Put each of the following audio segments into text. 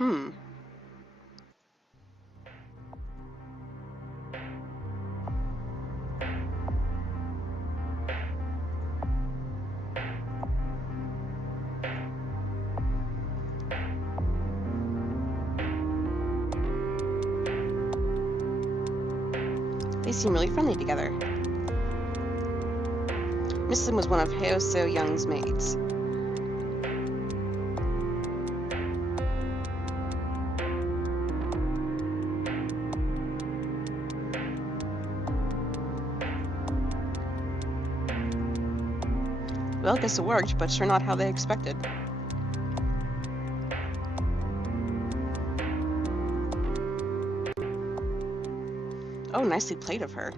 Hmm. They seem really friendly together. Miss Lim was one of Heo So-young's maids. Well, guess it worked, but sure not how they expected. Oh, nicely played of her.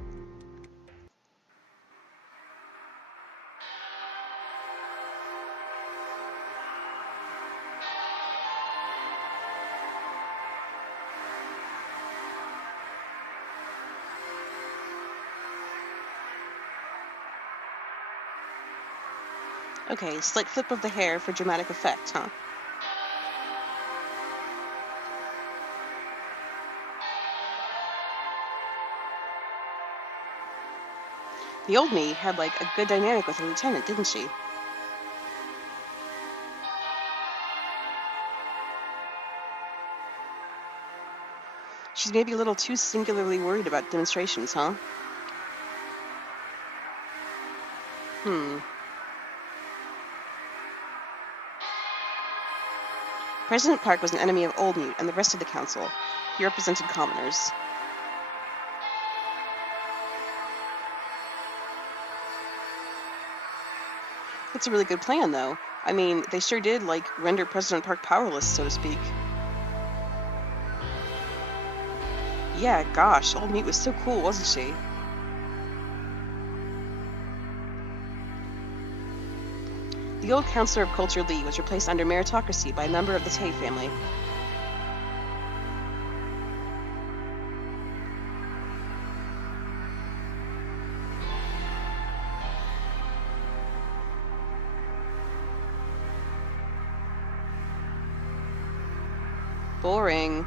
Okay, slight flip of the hair for dramatic effect, huh? The old me had, like, a good dynamic with the lieutenant, didn't she? She's maybe a little too singularly worried about demonstrations, huh? President Park was an enemy of Old Mute and the rest of the council. He represented commoners. It's a really good plan, though. I mean, they sure did, like, render President Park powerless, so to speak. Yeah, gosh, Old Mute was so cool, wasn't she? The old Counselor of Culture Lee was replaced under meritocracy by a member of the Tay family. Boring.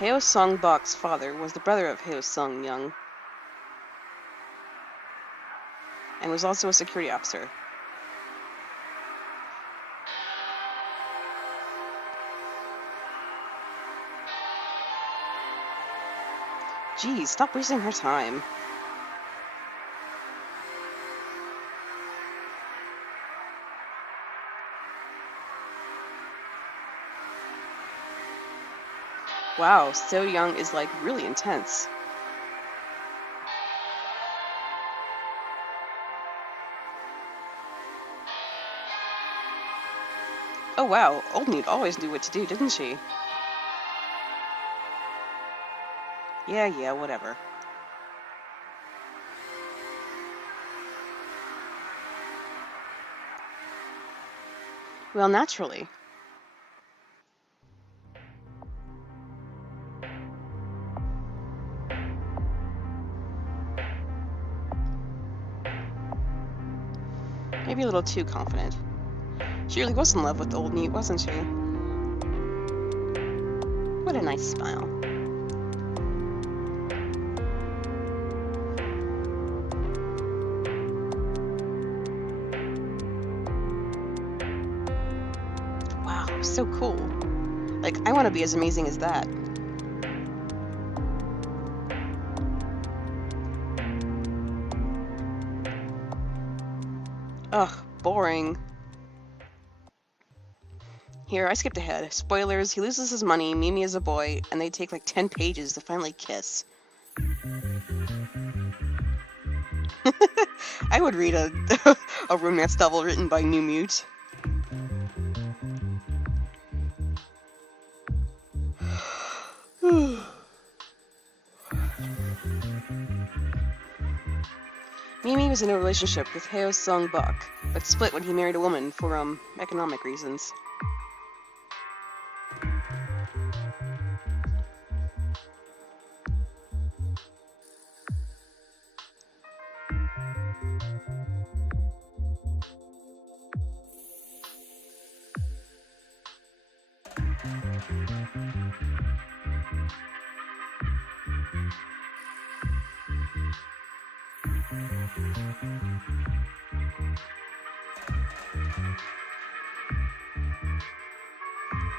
Heo Sung Bok's father was the brother of Heo Sung Young, and was also a security officer. Geez, stop wasting her time. Wow, So Young is, like, really intense. Oh wow, Old Mute always knew what to do, didn't she? Yeah, whatever. Well, naturally. Maybe a little too confident. She really was in love with Old Mute, wasn't she? What a nice smile. Wow, so cool. Like, I want to be as amazing as that. Ugh, boring. Here, I skipped ahead. Spoilers, he loses his money, Mimi is a boy, and they take like 10 pages to finally kiss. I would read a, a romance novel written by New Mute. Mimi was in a relationship with Heo Sung Bok, but split when he married a woman for, economic reasons.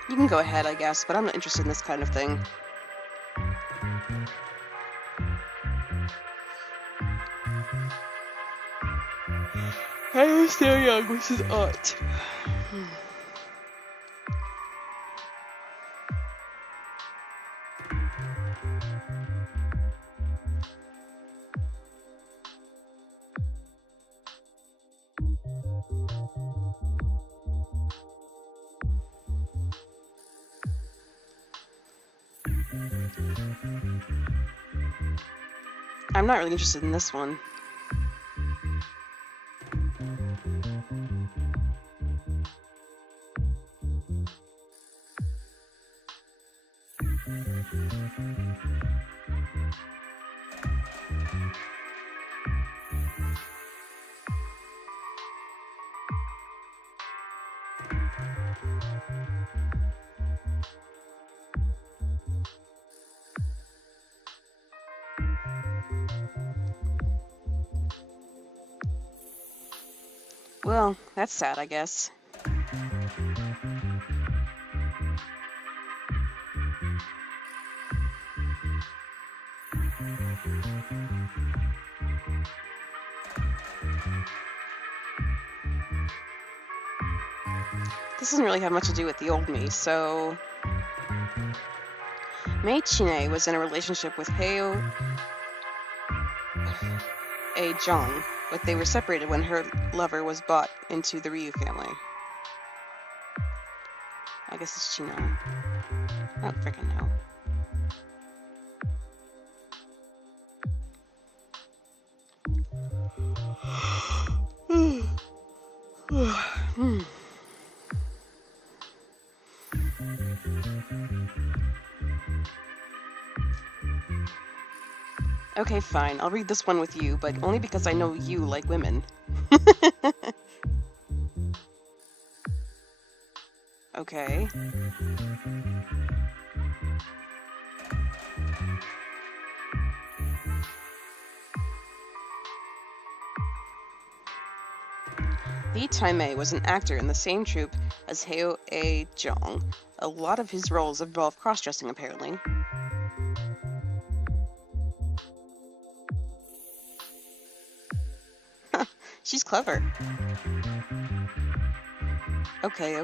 You can go ahead, I guess, but I'm not interested in this kind of thing. Hayo Seo-young was his aunt. I'm not really interested in this one. Well, that's sad, I guess. This doesn't really have much to do with the old me, so... Mei Chine was in a relationship with Hayo A. Jong, but they were separated when her lover was bought into the Ryu family. I guess it's Chino. I don't freaking know. Okay, fine. I'll read this one with you, but only because I know you like women. Okay. Lee Taimei was an actor in the same troupe as Hayo A. Jong. A lot of his roles involve cross-dressing, apparently. She's clever. Okay.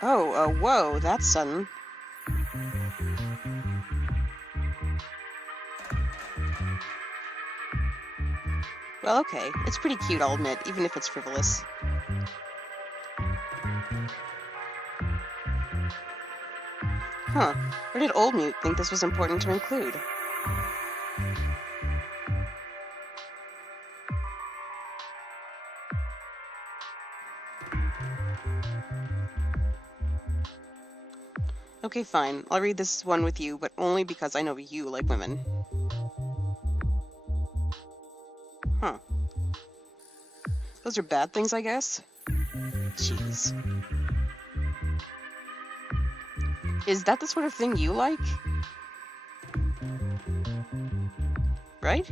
Oh, whoa, that's sudden. Well, okay, it's pretty cute, I'll admit, even if it's frivolous. Huh, where did Old Mute think this was important to include? Okay, fine. I'll read this one with you, but only because I know you like women. Huh. Those are bad things, I guess? Jeez. Is that the sort of thing you like? Right?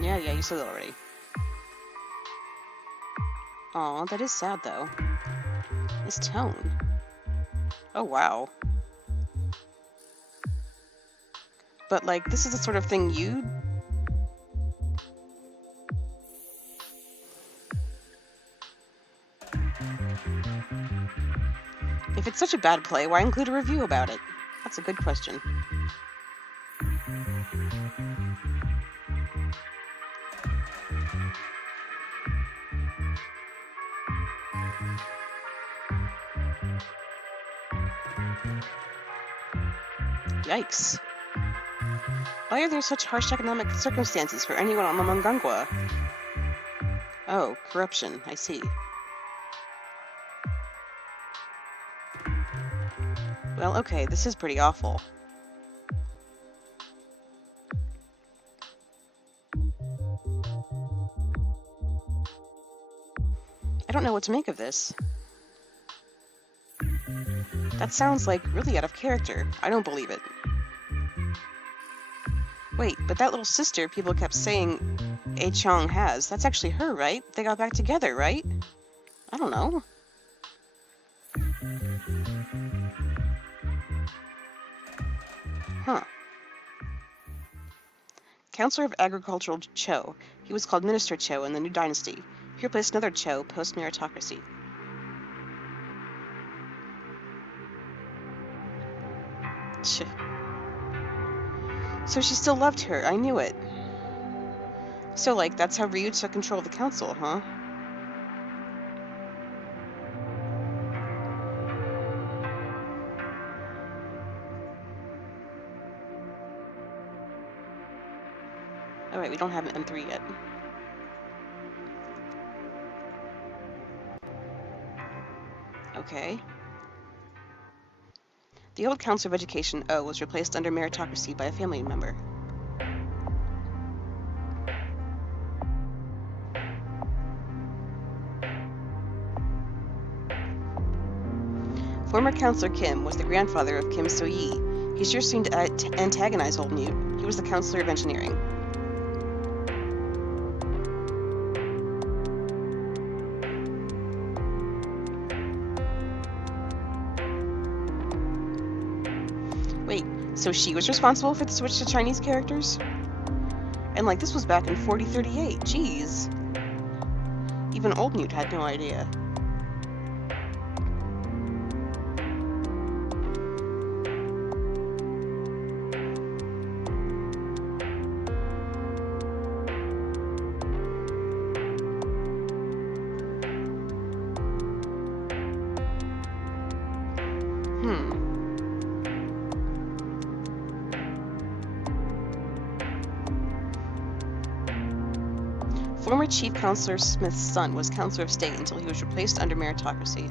Yeah, you said it already. Aw, that is sad, though. This tone. Oh, wow. But, like, this is the sort of thing you... If it's such a bad play, why include a review about it? That's a good question. Yikes. Why are there such harsh economic circumstances for anyone on the Mongangwa? Oh, corruption, I see. Well, okay, this is pretty awful. I don't know what to make of this. That sounds like really out of character. I don't believe it. Wait, but that little sister people kept saying A-Chong has, that's actually her, right? They got back together, right? I don't know. Huh. Counselor of Agricultural Cho. He was called Minister Cho in the new dynasty. He replaced another Cho post-meritocracy. So she still loved her, I knew it. So, like, that's how Ryu took control of the council, huh? Alright, we don't have an M3 yet. Okay. The old Counselor of Education, O, was replaced under meritocracy by a family member. Former Counselor Kim was the grandfather of Kim So-yi. He sure seemed to antagonize Old Newt. He was the Counselor of Engineering. Wait, so she was responsible for the switch to Chinese characters? And like, this was back in 4038, jeez. Even Old Newt had no idea. Former Chief Counselor Smith's son was Counselor of State until he was replaced under meritocracy.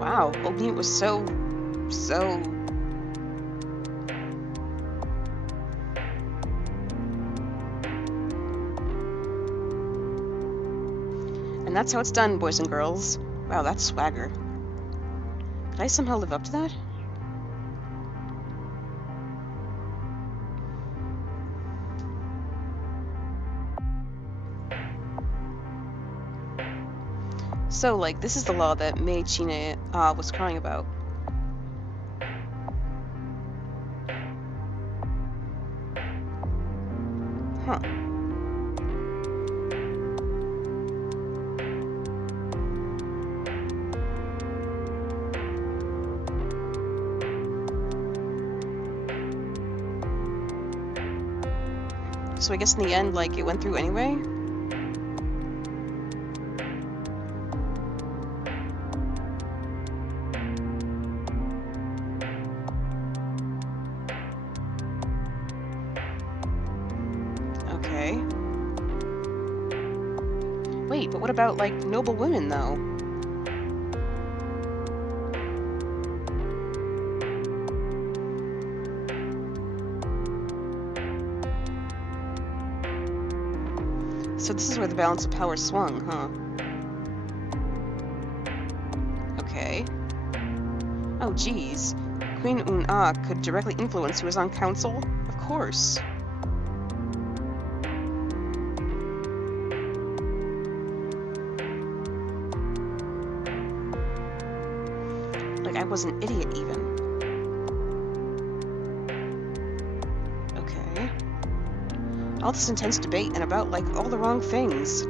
Wow, Old Newt was so... And that's how it's done, boys and girls. Wow, that's swagger. Could I somehow live up to that? So, like, this is the law that Mei Chine was crying about. Huh. So I guess in the end, like, it went through anyway? Okay. Wait, but what about, like, noble women, though? So this is where the balance of power swung, huh? Okay. Oh, geez. Queen Un-Ah could directly influence who was on council? Of course. Like, I was an idiot, even. Okay. All this intense debate and about, like, all the wrong things.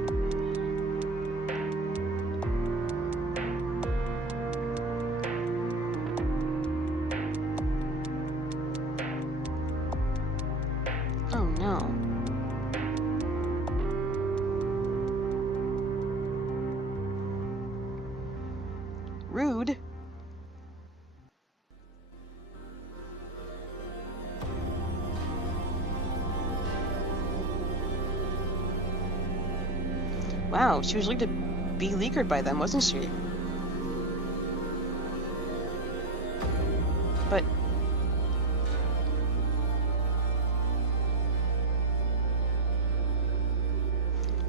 Oh, no. Rude. Wow, she was really to be leaguered by them, wasn't she? But...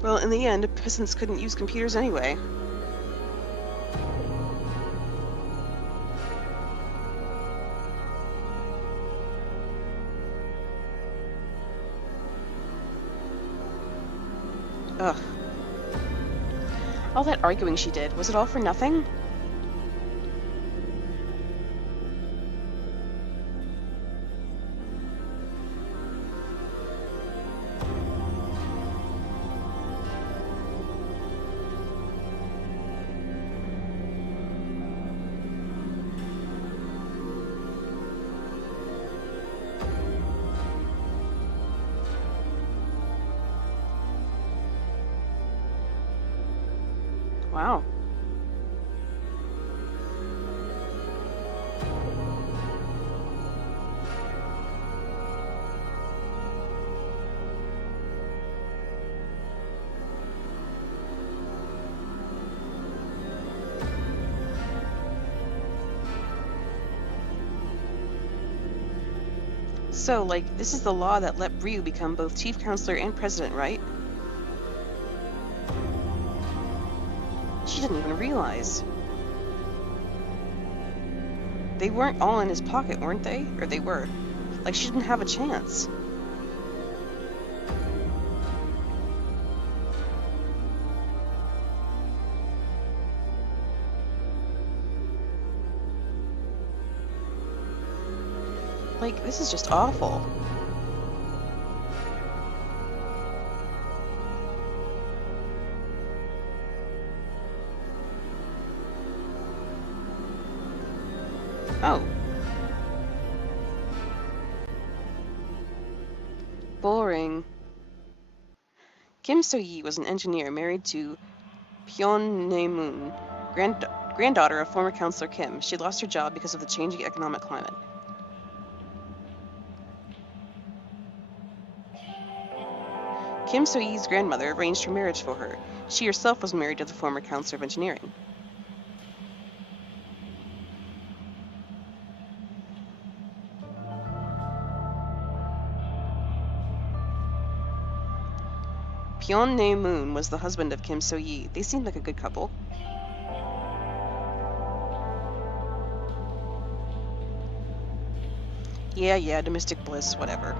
well, in the end, peasants couldn't use computers anyway. Ugh. All that arguing she did, was it all for nothing? Wow. So, like, this is the law that let Ryu become both chief counselor and president, right? She didn't even realize. They weren't all in his pocket, weren't they? Or they were. Like, she didn't have a chance. Like, this is just awful. Oh. Boring. Kim So-yi was an engineer married to Pyeon Ne-moon, granddaughter of former counselor Kim. She lost her job because of the changing economic climate. Kim So-yi's grandmother arranged her marriage for her. She herself was married to the former counselor of engineering. Pyeon Ne-moon was the husband of Kim So-yi. They seemed like a good couple. Yeah, domestic bliss, whatever.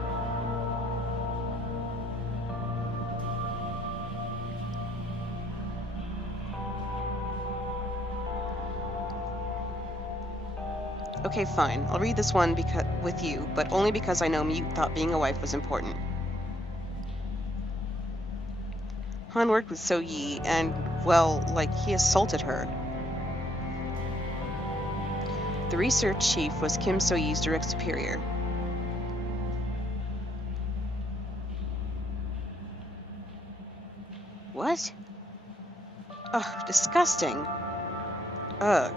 Okay, fine. I'll read this one with you, but only because I know Mute thought being a wife was important. Han worked with So-yi, and, well, like, he assaulted her. The research chief was Kim So-yi's direct superior. What? Ugh, disgusting. Ugh.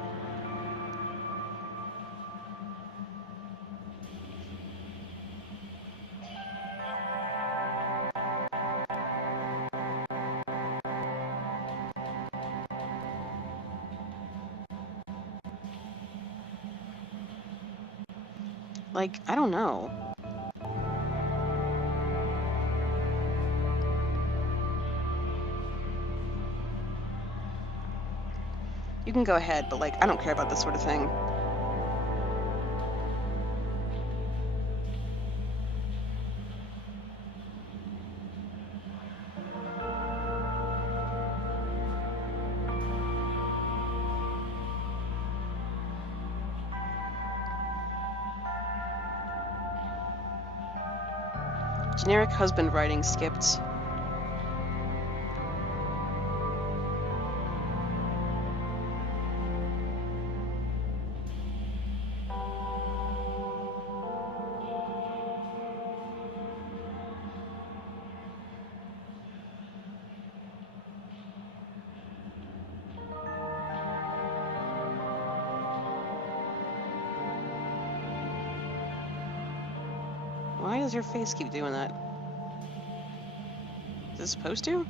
Like, I don't know. You can go ahead, but, like, I don't care about this sort of thing. Generic husband writing skipped. Why does your face keep doing that? Is it supposed to?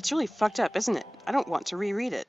It's really fucked up, isn't it? I don't want to reread it.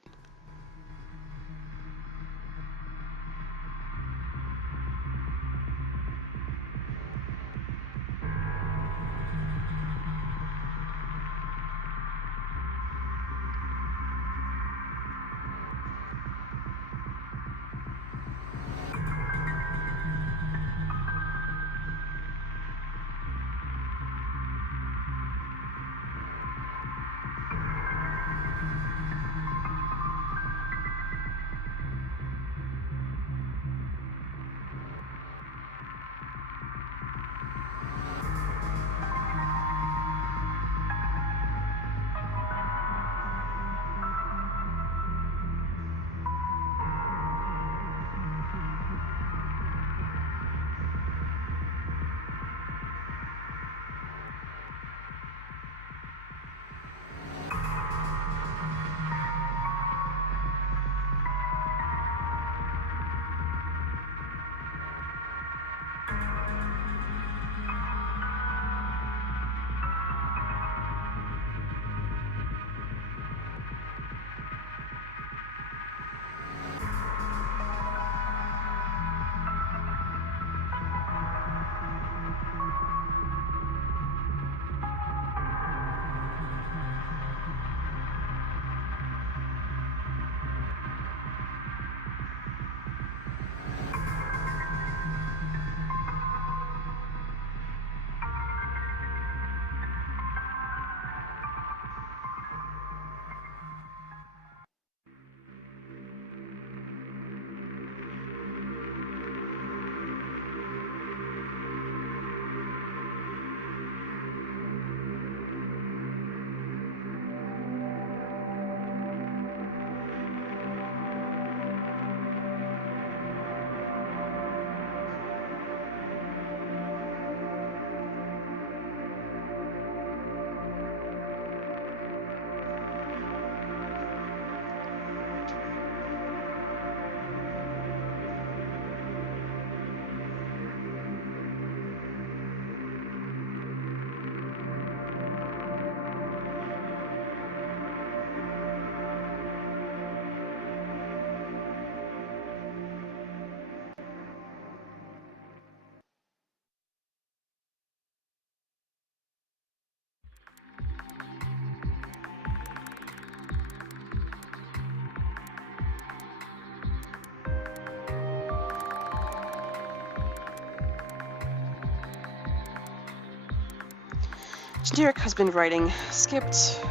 Generic husband writing. Skipped.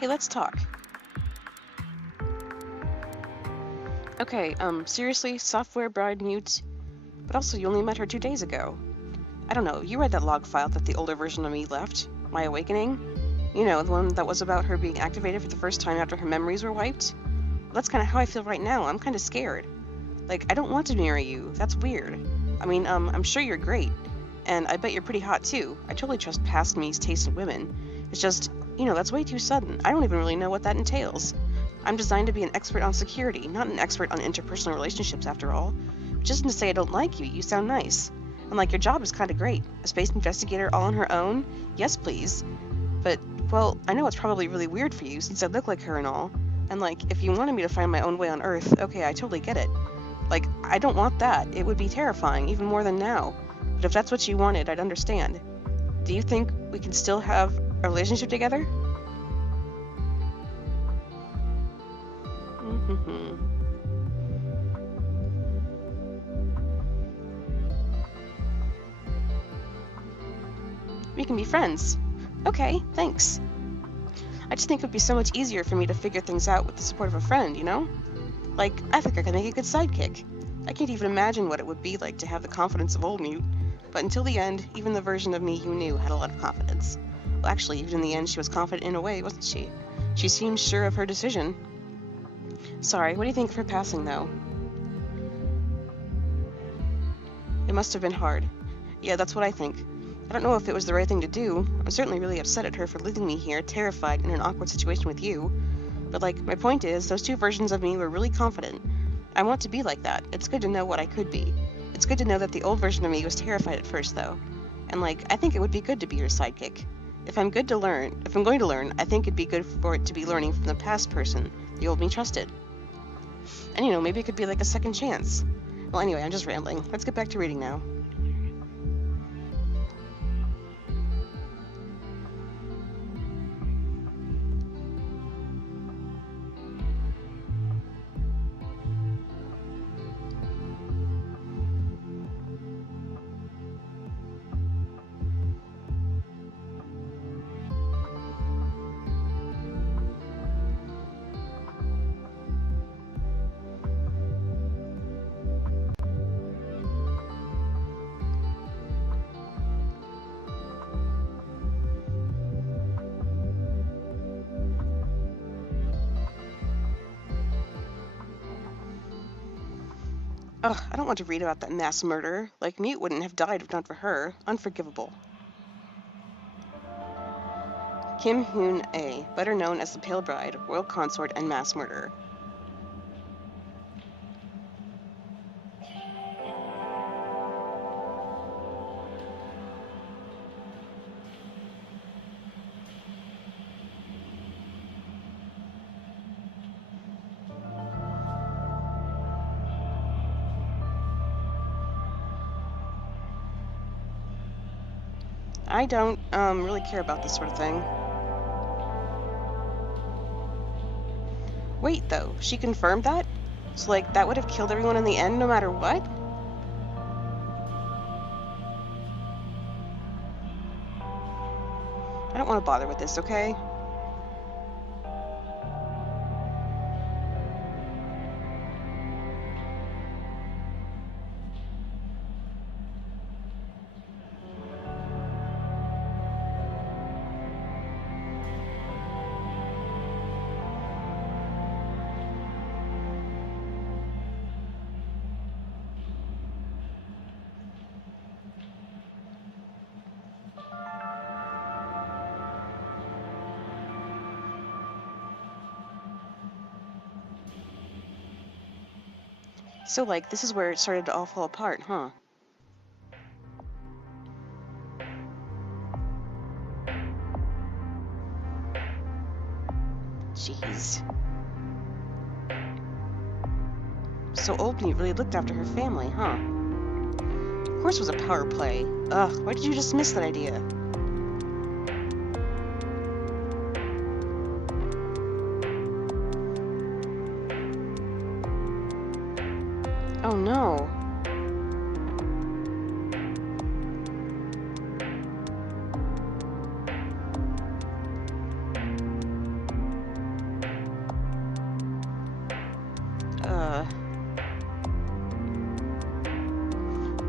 Hey, let's talk. Okay, seriously, software bride mute? But also, you only met her 2 days ago. I don't know, you read that log file that the older version of me left? My awakening? You know, the one that was about her being activated for the first time after her memories were wiped? Well, that's kind of how I feel right now. I'm kind of scared. Like, I don't want to marry you. That's weird. I mean, I'm sure you're great. And I bet you're pretty hot, too. I totally trust past me's taste in women. It's just, you know, that's way too sudden. I don't even really know what that entails. I'm designed to be an expert on security, not an expert on interpersonal relationships, after all. Which isn't to say I don't like you. You sound nice. And, like, your job is kind of great. A space investigator all on her own? Yes, please. But, well, I know it's probably really weird for you, since I look like her and all. And, like, if you wanted me to find my own way on Earth, okay, I totally get it. Like, I don't want that. It would be terrifying, even more than now. But if that's what you wanted, I'd understand. Do you think we can still have a relationship together? We can be friends. Okay, thanks. I just think it would be so much easier for me to figure things out with the support of a friend, you know? Like, I think I could make a good sidekick. I can't even imagine what it would be like to have the confidence of old Mute. But until the end, even the version of me you knew had a lot of confidence. Well, actually, even in the end, she was confident in a way, wasn't she? She seemed sure of her decision. Sorry, what do you think of her passing, though? It must have been hard. Yeah, that's what I think. I don't know if it was the right thing to do. I'm certainly really upset at her for leaving me here, terrified, in an awkward situation with you. But, my point is, those two versions of me were really confident. I want to be like that. It's good to know what I could be. It's good to know that the old version of me was terrified at first, though. And, I think it would be good to be your sidekick. If I'm going to learn, I think it'd be good for it to be learning from the past person, the old me trusted. And, maybe it could be like a second chance. Well, anyway, I'm just rambling. Let's get back to reading now. Ugh, I don't want to read about that mass murder. Mute wouldn't have died if not for her. Unforgivable. Kim Hoon-a, better known as the Pale Bride, royal consort, and mass murderer. I don't, really care about this sort of thing. Wait, though, she confirmed that? So, that would have killed everyone in the end no matter what? I don't want to bother with this, okay? So, this is where it started to all fall apart, huh? Jeez. So Old Mute really looked after her family, huh? Of course it was a power play. Ugh, why did you dismiss that idea? Oh no.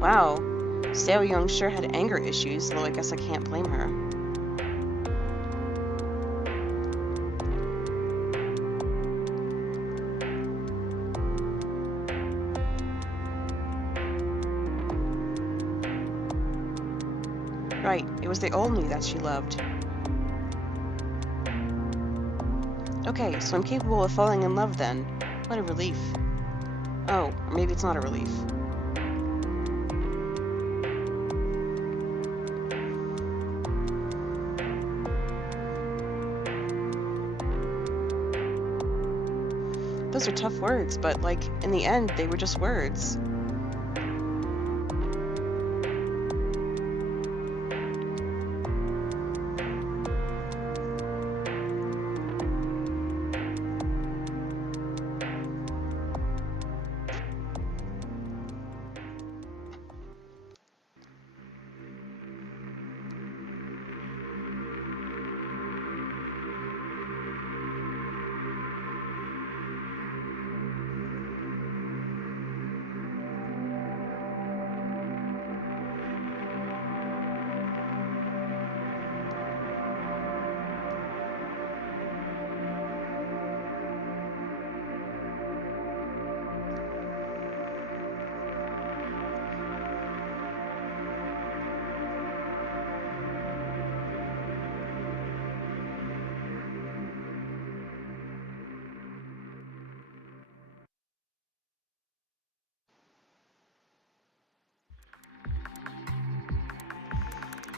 Wow. Seo Young sure had anger issues, though I guess I can't blame her. Right, it was the old me that she loved. Okay, so I'm capable of falling in love then. What a relief. Oh, or maybe it's not a relief. Those are tough words, but, in the end, they were just words.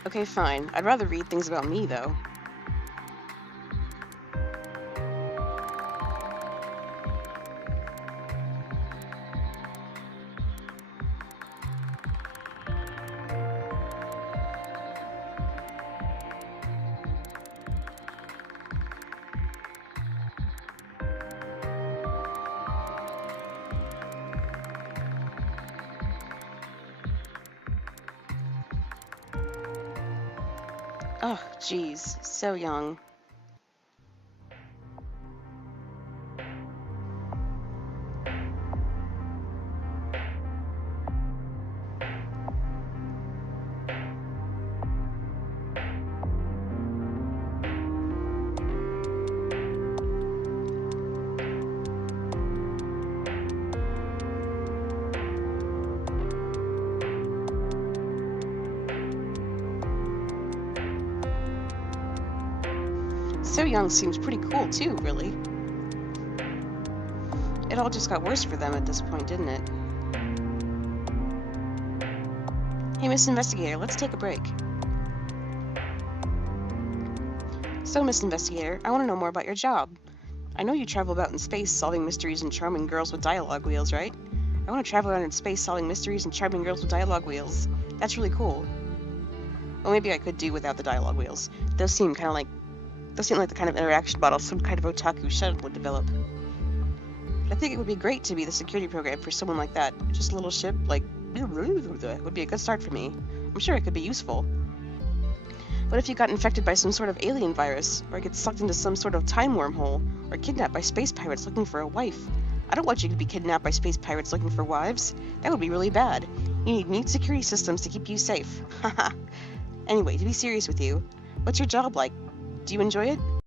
Okay, fine. I'd rather read things about me, though. Oh, geez. So young. So young seems pretty cool, too, really. It all just got worse for them at this point, didn't it? Hey, Miss Investigator, let's take a break. So, Miss Investigator, I want to know more about your job. I know you travel about in space solving mysteries and charming girls with dialogue wheels, right? I want to travel around in space solving mysteries and charming girls with dialogue wheels. That's really cool. Well, maybe I could do without the dialogue wheels. Those seem like the kind of interaction model some kind of otaku shuttle would develop. But I think it would be great to be the security program for someone like that. Just a little ship, like, would be a good start for me. I'm sure it could be useful. What if you got infected by some sort of alien virus, or get sucked into some sort of time wormhole, or kidnapped by space pirates looking for a wife? I don't want you to be kidnapped by space pirates looking for wives. That would be really bad. You need neat security systems to keep you safe. Haha. Anyway, to be serious with you, what's your job like? Do you enjoy it?